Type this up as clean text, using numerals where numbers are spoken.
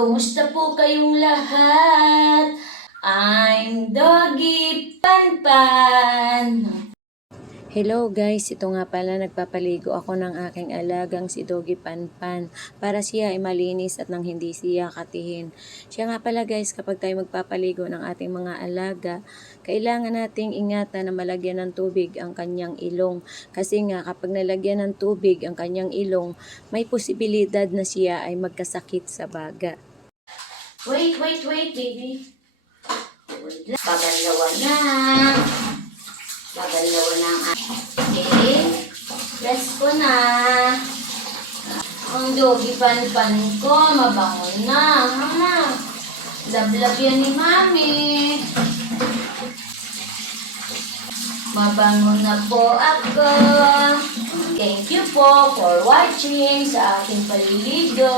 Kumusta po kayong lahat? I'm Doggy Panpan. Hello guys, ito nga pala nagpapaligo ako ng aking alagang si Doggy Panpan para siya ay malinis at nang hindi siya katihin. Siya nga pala guys, kapag tayo magpapaligo ng ating mga alaga, kailangan nating ingatan na malagyan ng tubig ang kanyang ilong. Kasi nga kapag nalagyan ng tubig ang kanyang ilong, may posibilidad na siya ay magkasakit sa baga. Wait, baby. Pagalawa na. Pagalawa na ang okay. Rest ko na. Ang Doggy Panpan ko, mabango na. Lablab yan ni Mami. Mabango na po ako. Thank you po for watching sa aking paliligo.